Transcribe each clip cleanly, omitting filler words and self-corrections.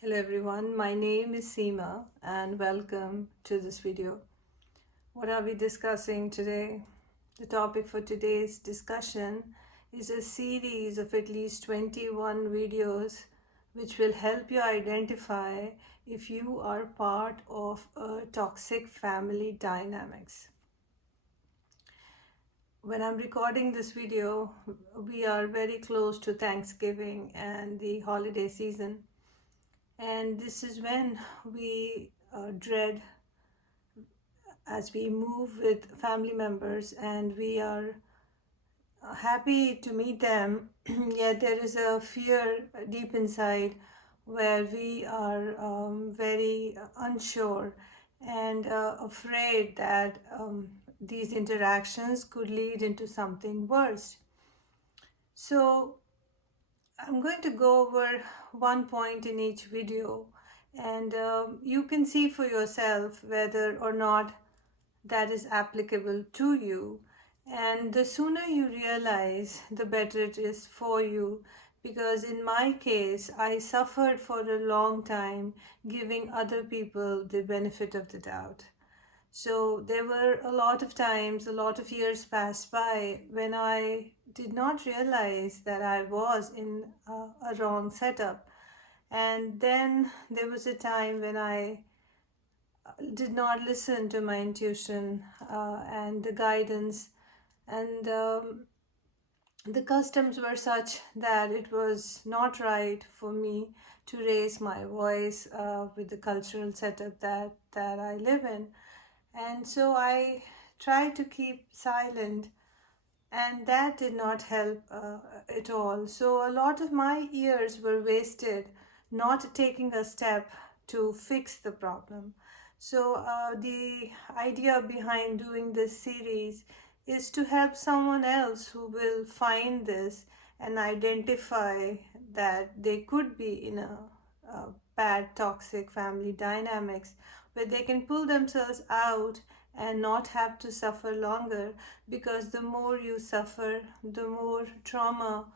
Hello everyone, my name is Seema and welcome to this video. What are we discussing today? The topic for today's discussion is a series of at least 21 videos which will help you identify if you are part of a toxic family dynamics. When I'm recording this video, we are very close to Thanksgiving and the holiday season. And this is when we dread as we move with family members and we are happy to meet them, yet there is a fear deep inside where we are very unsure and afraid that these interactions could lead into something worse. So I'm going to go over one point in each video, and you can see for yourself whether or not that is applicable to you. And the sooner you realize, the better it is for you. Because in my case, I suffered for a long time giving other people the benefit of the doubt. So there were a lot of times, a lot of years passed by when I did not realize that I was in a wrong setup. And then there was a time when I did not listen to my intuition and the guidance, and the customs were such that it was not right for me to raise my voice with the cultural setup that I live in. And so I tried to keep silent, and that did not help at all. So a lot of my years were wasted not taking a step to fix the problem. So the idea behind doing this series is to help someone else who will find this and identify that they could be in a bad toxic family dynamics where they can pull themselves out and not have to suffer longer, because the more you suffer, the more trauma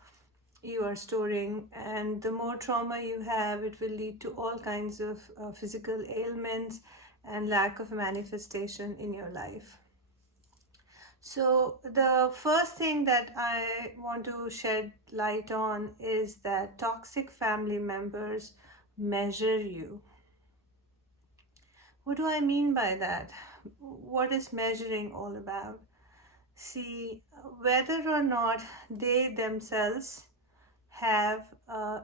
you are storing, and the more trauma you have, it will lead to all kinds of physical ailments and lack of manifestation in your life. So the first thing that I want to shed light on is that toxic family members measure you. What do I mean by that? What is measuring all about? See, whether or not they themselves have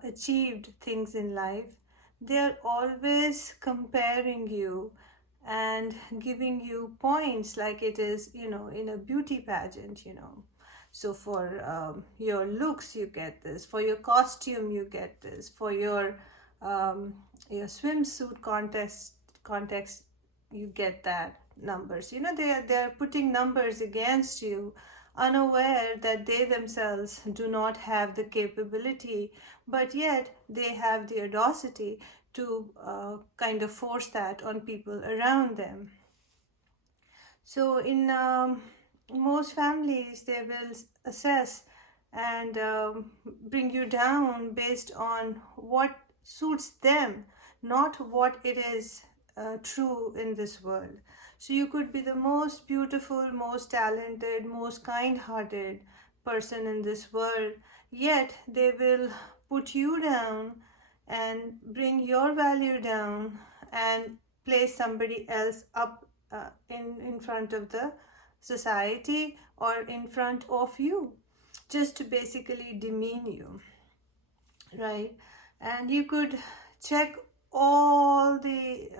achieved things in life, they are always comparing you and giving you points like it is, in a beauty pageant. So for your looks, you get this. For your costume, you get this. For your swimsuit context, you get that numbers. They are putting numbers against you, unaware that they themselves do not have the capability, but yet they have the audacity to kind of force that on people around them. So in most families, they will assess and bring you down based on what suits them, not what it is true in this world. So you could be the most beautiful, most talented, most kind-hearted person in this world, yet they will put you down and bring your value down and place somebody else up in front of the society or in front of you, just to basically demean you, right? And you could check all the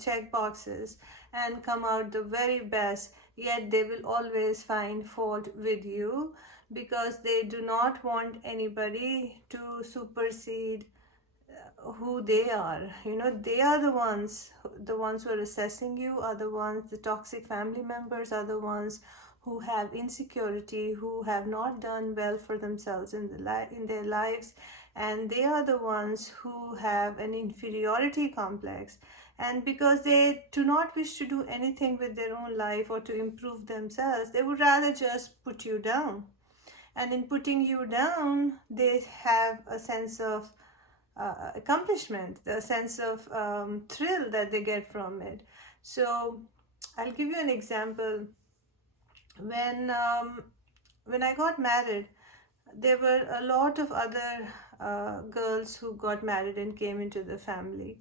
check boxes and come out the very best, yet they will always find fault with you because they do not want anybody to supersede who they are. They are the ones who are assessing you, are the ones, the toxic family members are the ones who have insecurity, who have not done well for themselves in their lives, and they are the ones who have an inferiority complex. And because they do not wish to do anything with their own life or to improve themselves, they would rather just put you down. And in putting you down, they have a sense of accomplishment, the sense of thrill that they get from it. So I'll give you an example. When when I got married, there were a lot of other girls who got married and came into the family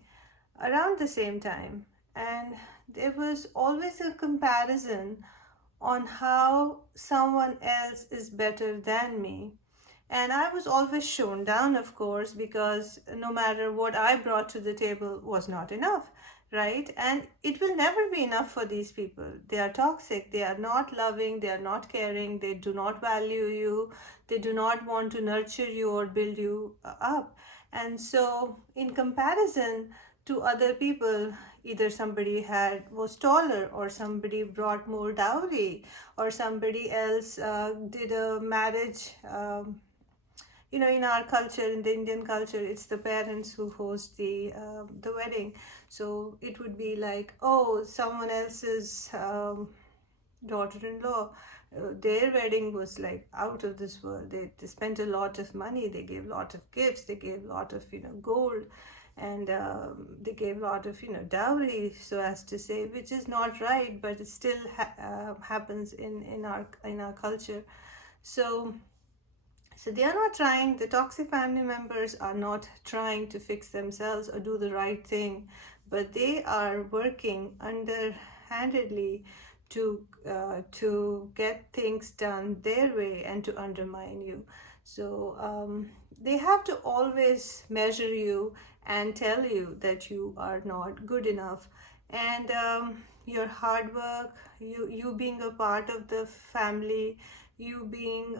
around the same time, and there was always a comparison on how someone else is better than me. And I was always shown down, of course, because no matter what I brought to the table was not enough, right? And it will never be enough for these people. They are toxic, they are not loving, they are not caring, they do not value you, they do not want to nurture you or build you up. And so, in comparison to other people, either somebody was taller, or somebody brought more dowry, or somebody else did a marriage. In our culture, in the Indian culture, it's the parents who host the wedding. So it would be like, oh, someone else's daughter-in-law, their wedding was like out of this world. They spent a lot of money, they gave a lot of gifts, they gave a lot of gold, and they gave a lot of dowry, so as to say, which is not right, but it still happens in our culture. So they are not trying, the toxic family members are not trying to fix themselves or do the right thing, but they are working underhandedly to get things done their way and to undermine you. So they have to always measure you and tell you that you are not good enough. And your hard work, you being a part of the family, you being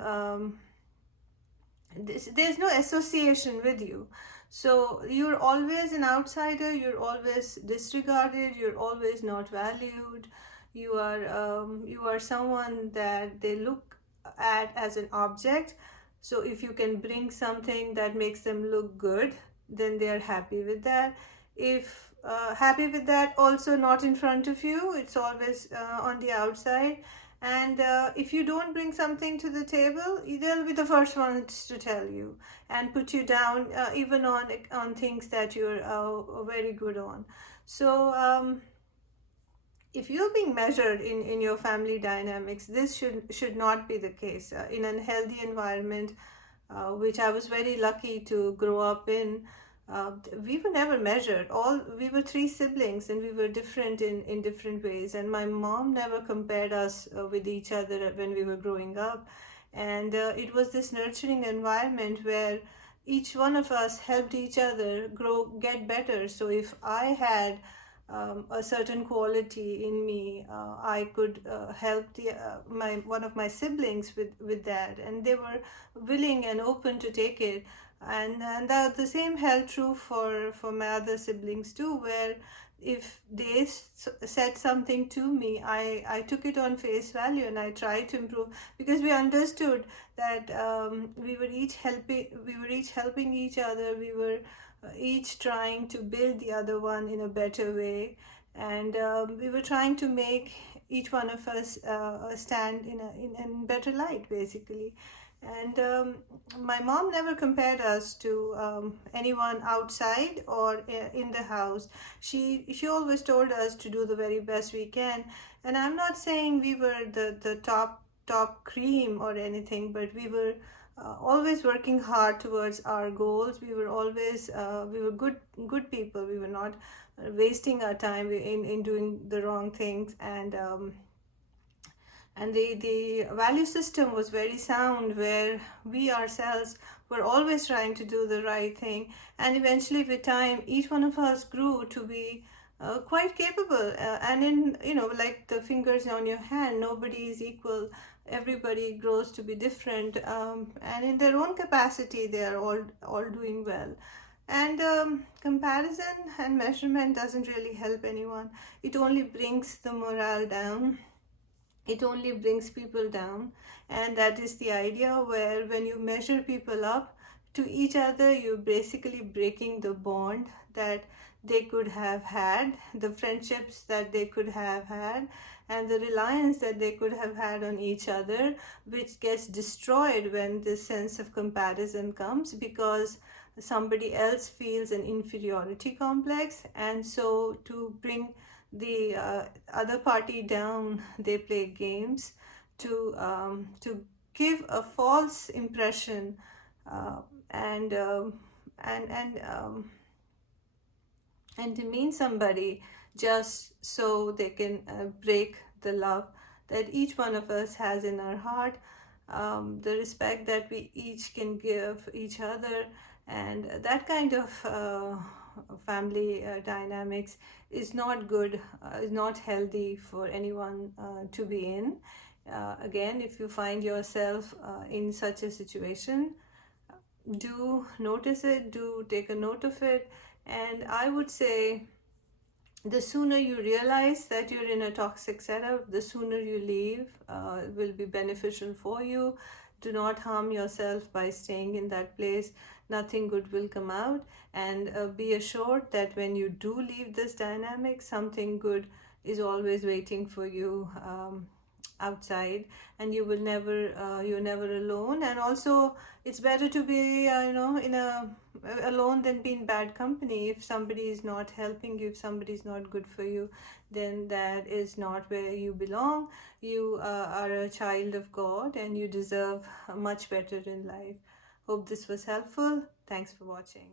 there's no association with you, so you're always an outsider, you're always disregarded, you're always not valued. You are someone that they look at as an object. So if you can bring something that makes them look good, then they are happy with that. If happy with that, also not in front of you, it's always on the outside. And if you don't bring something to the table, they'll be the first ones to tell you and put you down, even on things that you're very good on. So if you're being measured in your family dynamics, this should not be the case. In a healthy environment, which I was very lucky to grow up in, we were never measured. We were three siblings, and we were different in different ways. And my mom never compared us with each other when we were growing up. And it was this nurturing environment where each one of us helped each other get better. So if I had a certain quality in me, I could help one of my siblings with that, and they were willing and open to take it. And the same held true for my other siblings too, where if they said something to me, I took it on face value and I tried to improve, because we understood that we were each helping each other. We were each trying to build the other one in a better way, and we were trying to make each one of us stand in a better light, basically. And my mom never compared us to anyone outside or in the house. She always told us to do the very best we can. And I'm not saying we were the top cream or anything, but we were always working hard towards our goals. We were always we were good people. We were not wasting our time in doing the wrong things. And the value system was very sound, where we ourselves were always trying to do the right thing. And eventually, with time, each one of us grew to be quite capable. And in, like the fingers on your hand, nobody is equal. Everybody grows to be different, and in their own capacity, they are all doing well. And comparison and measurement doesn't really help anyone. It only brings the morale down. It only brings people down. And that is the idea, where when you measure people up to each other, you're basically breaking the bond that they could have had, the friendships that they could have had, and the reliance that they could have had on each other, which gets destroyed when this sense of comparison comes. Because somebody else feels an inferiority complex, and so to bring the other party down, they play games to give a false impression, uh, and and and demean somebody just so they can break the love that each one of us has in our heart, the respect that we each can give each other. And that kind of family dynamics is not good, is not healthy for anyone to be in. Again, if you find yourself in such a situation, do notice it, do take a note of it. And I would say the sooner you realize that you're in a toxic setup, the sooner you leave, will be beneficial for you. Do not harm yourself by staying in that place. Nothing good will come out. And be assured that when you do leave this dynamic, something good is always waiting for you outside, and you will never you're never alone. And also, it's better to be in a alone than be in bad company. If somebody is not helping you, if somebody is not good for you, then that is not where you belong. You are a child of God, and you deserve much better in life. Hope this was helpful. Thanks for watching.